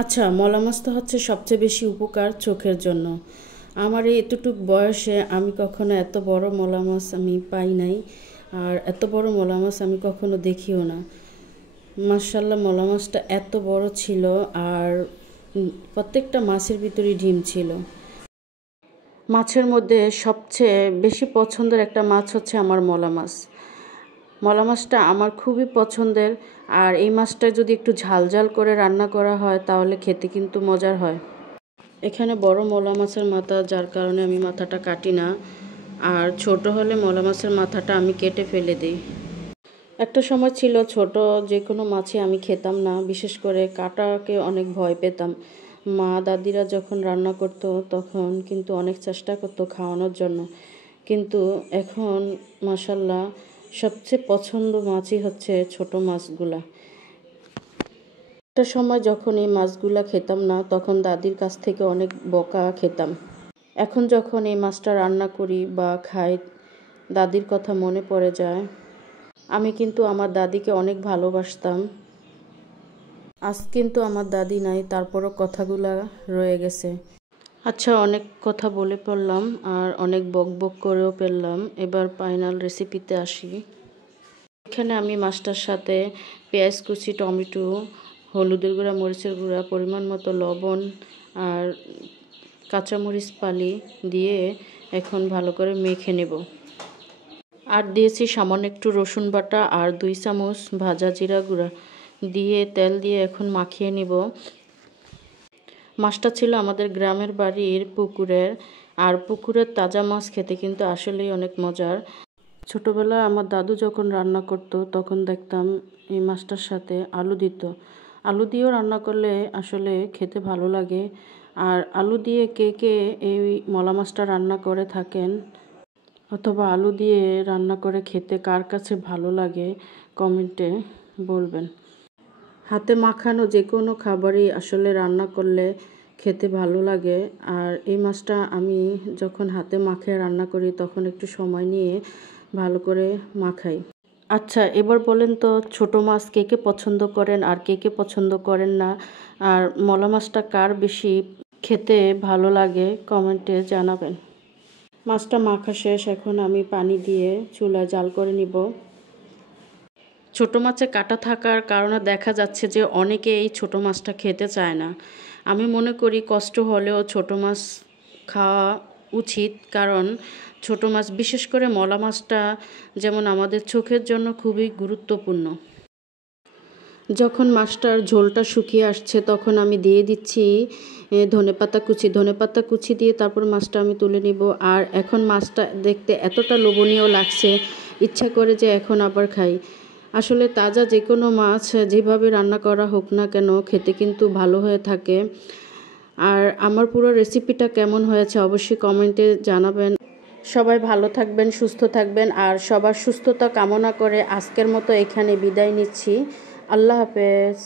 আচ্ছা, মলা মাছটা হচ্ছে সবচেয়ে বেশি উপকার চোখের জন্য। আমার এই এতটুক বয়সে আমি কখনো এত বড় মলা মাছ আমি পাই নাই, আর এত বড় মলা মাছ আমি কখনো দেখিও না। মাশাআল্লাহ, মলা মাছটা এত বড় ছিল, আর প্রত্যেকটা মাছের ভিতরেই ডিম ছিল। মাছের মধ্যে সবচেয়ে বেশি পছন্দের একটা মাছ হচ্ছে আমার মলা মাছ। মলা মাছটা আমার খুবই পছন্দের, আর এই মাছটা যদি একটু ঝাল ঝাল করে রান্না করা হয় তাহলে খেতে কিন্তু মজার হয়। এখানে বড় মলা মাছের মাথা, যার কারণে আমি মাথাটা কাটি না, আর ছোট হলে মলা মাছের মাথাটা আমি কেটে ফেলে দিই। একটা সময় ছিল ছোট যে কোনো মাছই আমি খেতাম না, বিশেষ করে কাঁটাকে অনেক ভয় পেতাম। মা দাদিরা যখন রান্না করতো তখন কিন্তু অনেক চেষ্টা করতো খাওয়ানোর জন্য, কিন্তু এখন মাশাল্লাহ সবচেয়ে পছন্দ মাছই হচ্ছে ছোট মাছগুলা। একটা সময় যখন এই মাছগুলা খেতাম না তখন দাদির কাছ থেকে অনেক বকা খেতাম। এখন যখন এই মাছটা রান্না করি বা খাই, দাদির কথা মনে পড়ে যায়। আমি কিন্তু আমার দাদিকে অনেক ভালোবাসতাম। আজ কিন্তু আমার দাদি নাই, তারপরও কথাগুলা রয়ে গেছে। আচ্ছা, অনেক কথা বলে ফেললাম আর অনেক বক বক করেও ফেললাম। এবার ফাইনাল রেসিপিতে আসি। এখানে আমি মাছটার সাথে পেঁয়াজ কুচি, টমেটো, হলুদের গুঁড়া, মরিচের গুঁড়া, পরিমাণ মতো লবণ আর কাঁচামরিচ ফালি দিয়ে এখন ভালো করে মেখে নেব। আর দিয়েছি সামান্য একটু রসুন বাটা আর 2 চামচ ভাজা জিরা গুঁড়া দিয়ে তেল দিয়ে এখন মাখিয়ে নিব। মাছটা ছিল আমাদের গ্রামের বাড়ির পুকুরের, আর পুকুরের তাজা মাছ খেতে কিন্তু আসলেই অনেক মজার। ছোটোবেলায় আমার দাদু যখন রান্না করতো তখন দেখতাম এই মাছটার সাথে আলু দিত। আলু দিয়েও রান্না করলে আসলে খেতে ভালো লাগে। আর আলু দিয়ে কে কে এই মলা মাছটা রান্না করে থাকেন, অথবা আলু দিয়ে রান্না করে খেতে কার কাছে ভালো লাগে কমেন্টে বলবেন। হাতে মাখানো যে কোনো খাবারই আসলে রান্না করলে খেতে ভালো লাগে। আর এই মাছটা আমি যখন হাতে মাখিয়ে রান্না করি তখন একটু সময় নিয়ে ভালো করে মাখাই। আচ্ছা, এবার বলেন তো ছোট মাছ কে কে পছন্দ করেন আর কে কে পছন্দ করেন না, আর মলা মাছটা কার বেশি খেতে ভালো লাগে কমেন্টে জানাবেন। মাছটা মাখা শেষ, এখন আমি পানি দিয়ে চুলায় জাল করে নিব। ছোট মাছে কাঁটা থাকার কারণে দেখা যাচ্ছে যে অনেকে এই ছোট মাছটা খেতে চায় না। আমি মনে করি কষ্ট হলেও ছোট মাছ খাওয়া উচিত, কারণ ছোট মাছ, বিশেষ করে মলা মাছটা যেমন আমাদের চোখের জন্য খুবই গুরুত্বপূর্ণ। যখন মাছটার ঝোলটা শুকিয়ে আসছে তখন আমি দিয়ে দিচ্ছি ধনেপাতা কুচি। ধনেপাতা কুচি দিয়ে তারপর মাছটা আমি তুলে নিব। আর এখন মাছটা দেখতে এতটা লোভনীয় লাগছে, ইচ্ছা করে যে এখন আবার খাই। আসলে তাজা যে কোনো মাছ যেভাবে রান্না করা হোক না কেন খেতে কিন্তু ভালো হয়ে থাকে। আর আমার পুরো রেসিপিটা কেমন হয়েছে অবশ্যই কমেন্টে জানাবেন। সবাই ভালো থাকবেন, সুস্থ থাকবেন, আর সবার সুস্থতা কামনা করে আজকের মতো এখানে বিদায় নিচ্ছি। আল্লাহ হাফেজ।